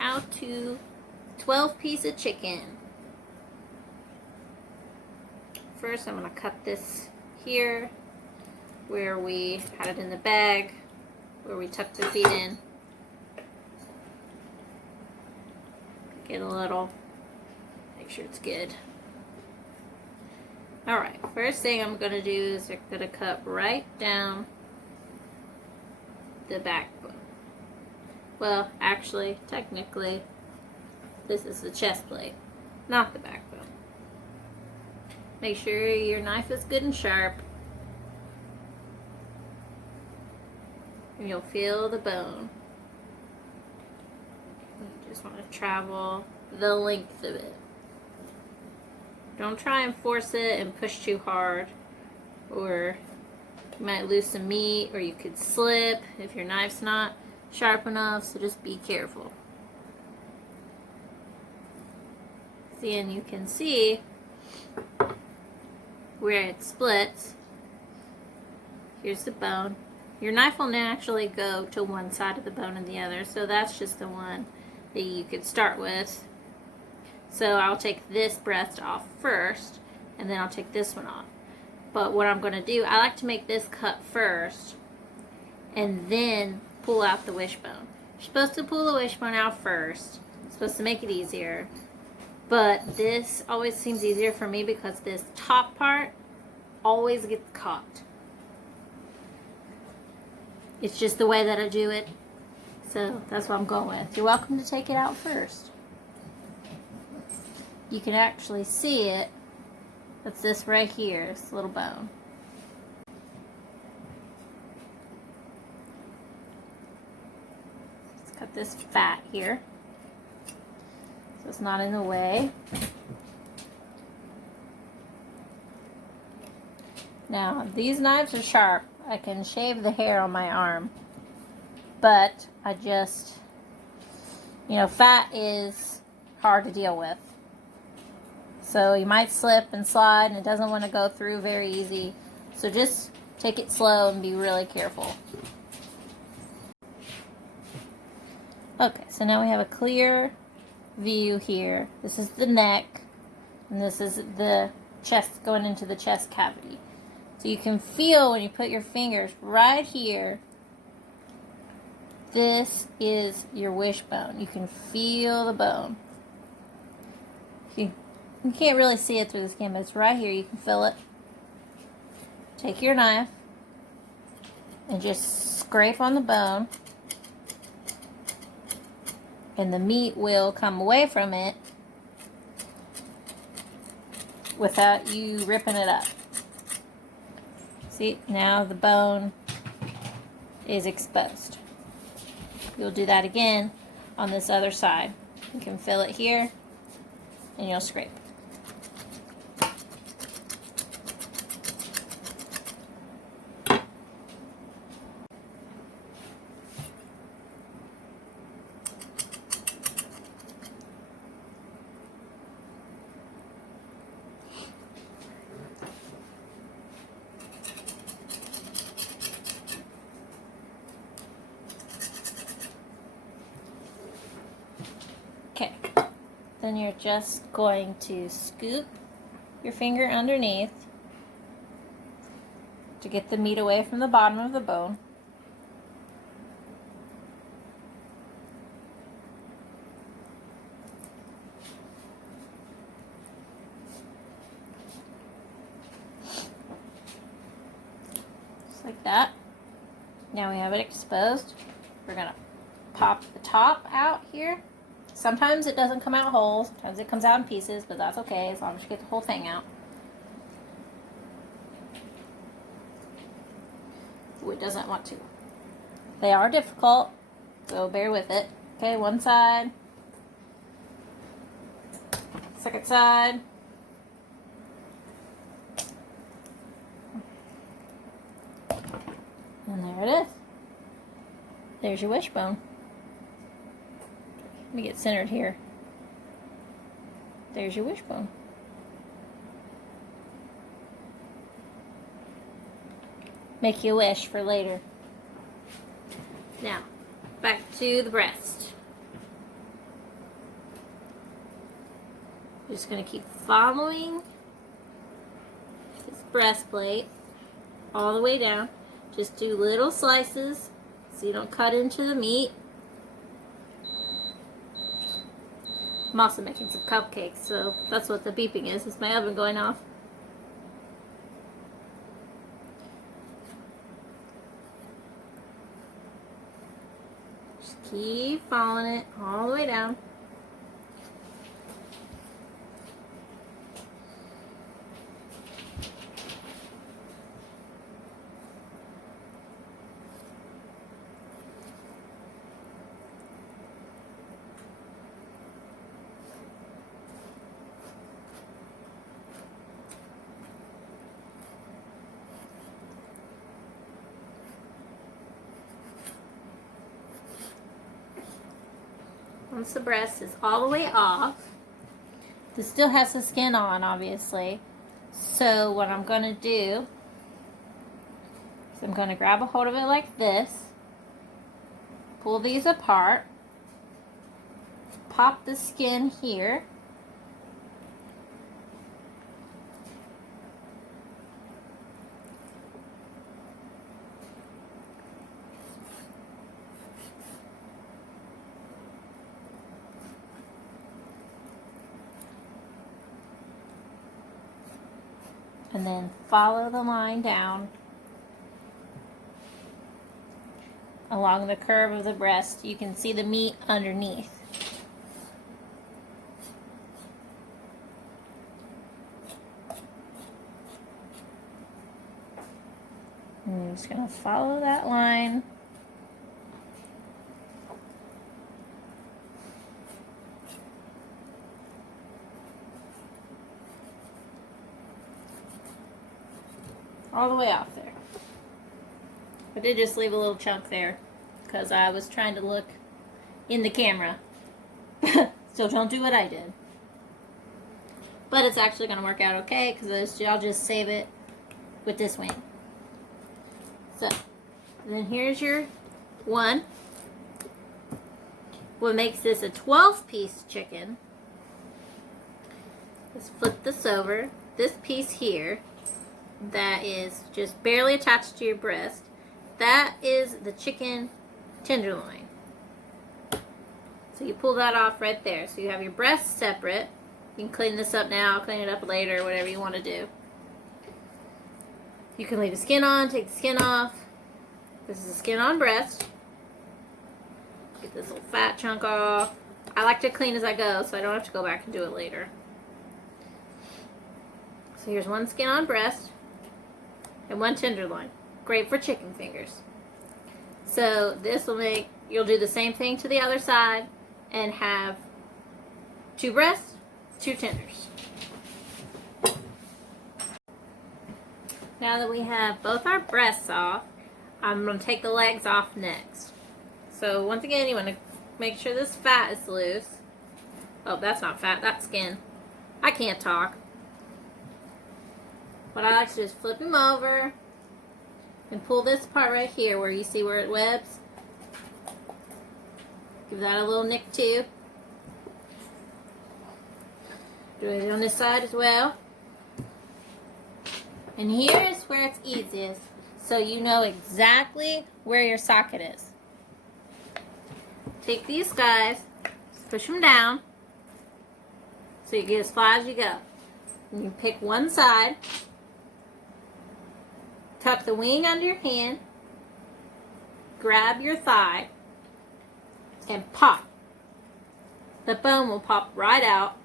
How to 12-piece of chicken. First, I'm going to cut this here where we had it in the bag, where we tucked the feet in. Get a little, make sure it's good. Alright, first thing I'm going to do is I'm going to cut right down the backbone. Well, actually, technically, this is the chest plate, not the backbone. Make sure your knife is good and sharp. And you'll feel the bone. You just want to travel the length of it. Don't try and force it and push too hard, or you might lose some meat, or you could slip if your knife's not sharp enough, so just be careful. See, and you can see where it splits. Here's the bone. Your knife will naturally go to one side of the bone and the other, so that's just the one that you could start with. So I'll take this breast off first, and then I'll take this one off. But what I'm going to do, I like to make this cut first, and then pull out the wishbone. You're supposed to pull the wishbone out first. It's supposed to make it easier. But this always seems easier for me because this top part always gets caught. It's just the way that I do it. So that's what I'm going with. You're welcome to take it out first. You can actually see it. That's this right here, this little bone. Let's cut this fat here, so it's not in the way. Now, these knives are sharp. I can shave the hair on my arm, but I just, fat is hard to deal with. So you might slip and slide, and it doesn't want to go through very easy. So just take it slow and be really careful. Okay, so now we have a clear view here. This is the neck, and this is the chest, going into the chest cavity. So you can feel when you put your fingers right here, this is your wishbone. You can feel the bone. You can't really see it through the skin, but it's right here. You can feel it. Take your knife and just scrape on the bone, and the meat will come away from it without you ripping it up. See, now the bone is exposed. You'll do that again on this other side. You can feel it here, and you'll scrape. Okay, then you're just going to scoop your finger underneath to get the meat away from the bottom of the bone. Just like that. Now we have it exposed. We're going to pop the top out here. Sometimes it doesn't come out whole, sometimes it comes out in pieces, but that's okay as long as you get the whole thing out. Ooh, it doesn't want to. They are difficult, so bear with it. Okay, one side, second side. And there it is. There's your wishbone. Let me get centered here. There's your wishbone. Make you a wish for later. Now, back to the breast. Just going to keep following this breastplate all the way down. Just do little slices so you don't cut into the meat. I'm also making some cupcakes, so that's what the beeping is. It's my oven going off. Just keep following it all the way down. Once the breast is all the way off, this still has the skin on, obviously. So what I'm going to do is I'm going to grab a hold of it like this, pull these apart, pop the skin here, and then follow the line down along the curve of the breast. You can see the meat underneath. And I'm just going to follow that line. All the way off there. I did just leave a little chunk there because I was trying to look in the camera. So don't do what I did. But it's actually going to work out okay because I'll just save it with this wing. So, then here's your one. What makes this a 12-piece chicken, let's flip this over. This piece here that is just barely attached to your breast, that is the chicken tenderloin. So you pull that off right there. So you have your breast separate. You can clean this up now, clean it up later, whatever you want to do. You can leave the skin on, take the skin off. This is the skin on breast. Get this little fat chunk off. I like to clean as I go so I don't have to go back and do it later. So here's one skin on breast and one tenderloin. Great for chicken fingers. So this will make, you'll do the same thing to the other side and have 2 breasts, 2 tenders. Now that we have both our breasts off, I'm going to take the legs off next. So once again, you want to make sure this fat is loose. Oh, that's not fat, that's skin. I can't talk. What I like to do is flip him over and pull this part right here where you see where it webs. Give that a little nick too. Do it on this side as well. And here is where it's easiest, so you know exactly where your socket is. Take these guys, push them down, so you get as far as you go. And you pick one side, tuck the wing under your hand, grab your thigh, and pop. The bone will pop right out,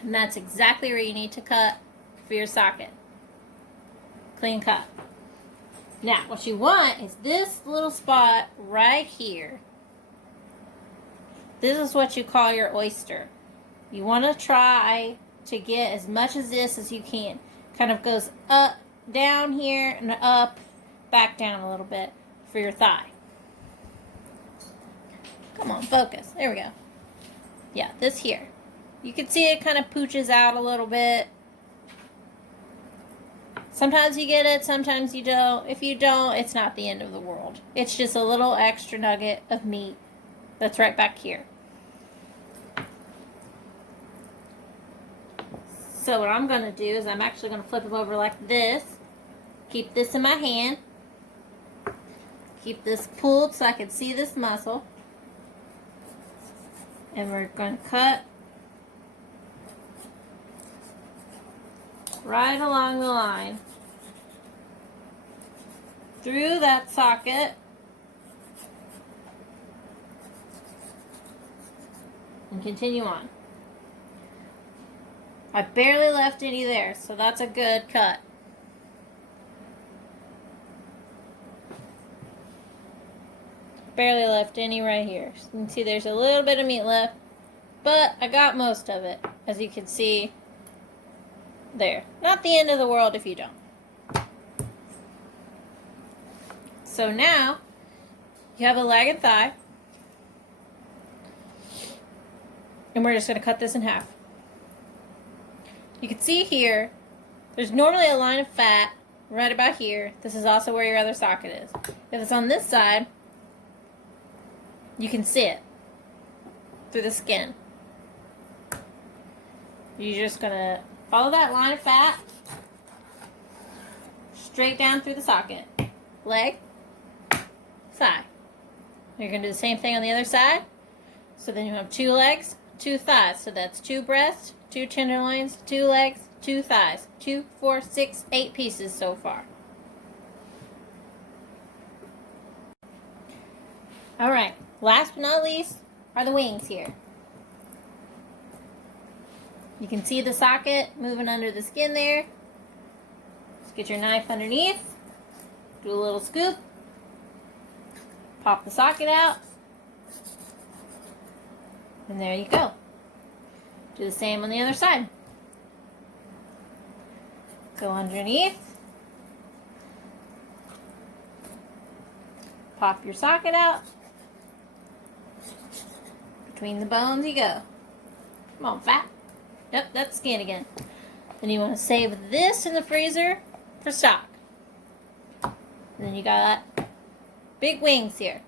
and that's exactly where you need to cut for your socket. Clean cut. Now, what you want is this little spot right here. This is what you call your oyster. You want to try to get as much of this as you can. Kind of goes up, down here, and up, back down a little bit for your thigh. Come on, focus. There we go. Yeah, this here. You can see it kind of pooches out a little bit. Sometimes you get it, sometimes you don't. If you don't, it's not the end of the world. It's just a little extra nugget of meat that's right back here. So what I'm going to do is I'm actually going to flip them over like this. Keep this in my hand. Keep this pulled so I can see this muscle. And we're going to cut right along the line through that socket and continue on. I barely left any there, so that's a good cut. Barely left any right here. So you can see there's a little bit of meat left, but I got most of it, as you can see there. Not the end of the world if you don't. So now you have a leg and thigh, and we're just going to cut this in half. You can see here, there's normally a line of fat right about here. This is also where your other socket is. If it's on this side, you can see it through the skin. You're just going to follow that line of fat straight down through the socket. Leg, thigh. You're going to do the same thing on the other side. So then you have 2 legs, 2 thighs. So that's 2 breasts, 2 tenderloins, 2 legs, 2 thighs. 2, 4, 6, 8 pieces so far. Alright, last but not least are the wings here. You can see the socket moving under the skin there. Just get your knife underneath. Do a little scoop. Pop the socket out. And there you go. Do the same on the other side. Go underneath. Pop your socket out. Between the bones you go. Come on, fat. Yep, that's skin again. Then you want to save this in the freezer for stock. And then you got big wings here.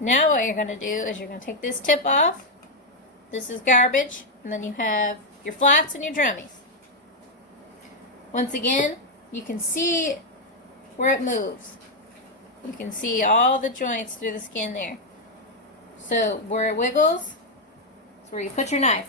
Now what you're going to do is you're going to take this tip off. This is garbage. And then you have your flats and your drummies. Once again, you can see where it moves. You can see all the joints through the skin there. So where it wiggles, where you put your knife.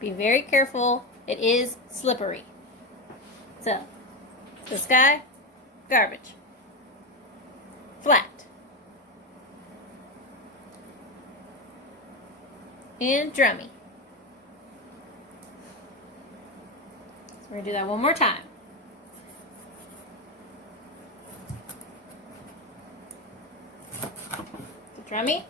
Be very careful. It is slippery. So, this guy, garbage. Flat. And drummy. So we're going to do that one more time. The drummy.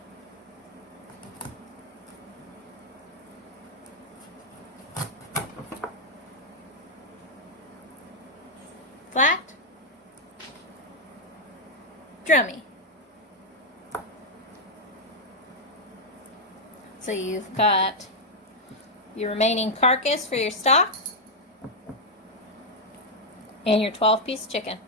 Flat. Drummy. So you've got your remaining carcass for your stock and your 12-piece chicken.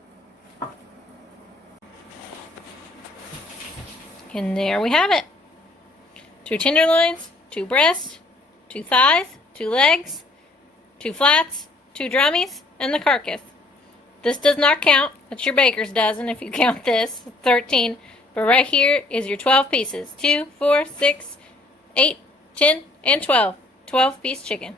And there we have it. 2 tenderloins, 2 breasts, 2 thighs, 2 legs, 2 flats, 2 drummies, and the carcass. This does not count. That's your baker's dozen if you count this. 13. But right here is your 12 pieces. 2, 4, 6, 8, 10, and 12. 12-piece chicken.